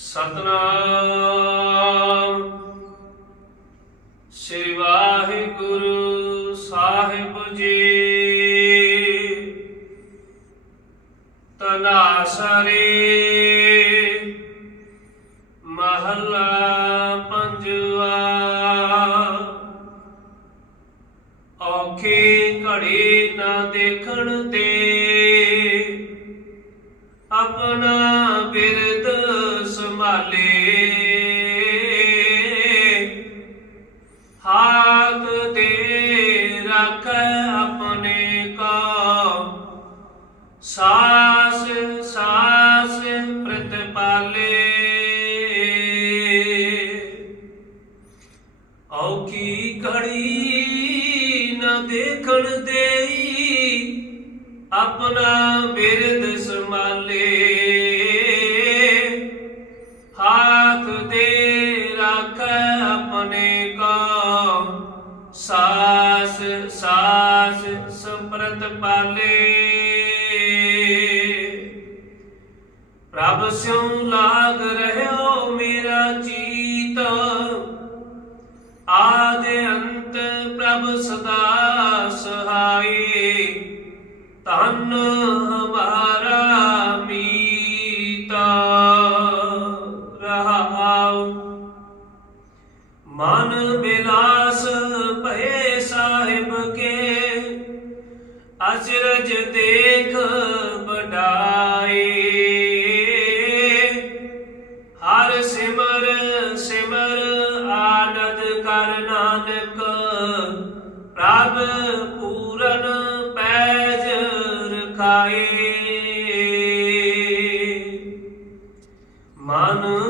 ਸਤਨਾਮ। ਸ੍ਰੀ ਵਾਹਿਗੁਰੂ ਸਾਹਿਬ ਜੀ। ਤਨਾਸਰੇ ਮਹੱਲਾ ਪੰਜਵਾ। ਔਖੀ ਘੜੀ ਨਾ ਦੇਖਣ ਤੇ ਆਪਣਾ ਬਿਰਦ ਹਾਥ ਤੇ ਰੱਖ ਆਪਣੇ ਕਾ ਸਾਸ ਸਾਸ ਪ੍ਰਤਪਾਲੇ ਔਖੀ ਘੜੀ ਨਾ ਦੇਖਣ ਦੇਈ, ਆਪਣਾ ਬਿਰਦ ਸੰਭਾਲੇ। ਸਾਸ ਸਾਸ ਸੰਪਰਤ ਪਾਲੇ। ਪ੍ਰਭ ਸਿਉ ਲਾਗ ਰਹਿਓ ਮੇਰਾ ਚੀਤ। ਆਦ ਅੰਤ ਪ੍ਰਭ ਸਦਾ ਸਹਾਈ। ਤਨ ਹਮਾਰਾ ਮਨ ਬਿਲਾਸ ਭਏ ਸਾਹਿਬ ਕੇ। ਅਜਰਜ ਦੇਖ ਬਡਾਏ ਹਰ ਸਿਮਰ ਸਿਮਰ ਆਨੰਦ ਕਰ ਨਾਨਕ। ਪ੍ਰਭ ਪੂਰਨ ਪੈਜ ਰਖਾਏ। ਮਨ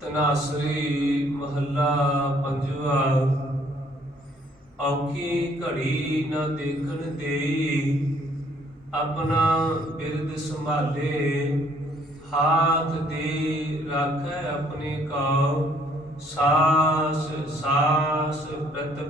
ਤਨਾਸਰੀ ਮਹੱਲਾ ਪੰਜਵਾ, ਔਖੀ ਘੜੀ ਨਾ ਦੇਖਣ ਦੇਈ, ਆਪਣਾ ਬਿਰਦ ਸੰਭਾਲੇ, ਹਾਥ ਦੇ ਰਾਖੈ ਆਪਣੇ ਕਾ ਸਾਸ ਸਾਸ ਪ੍ਰਤ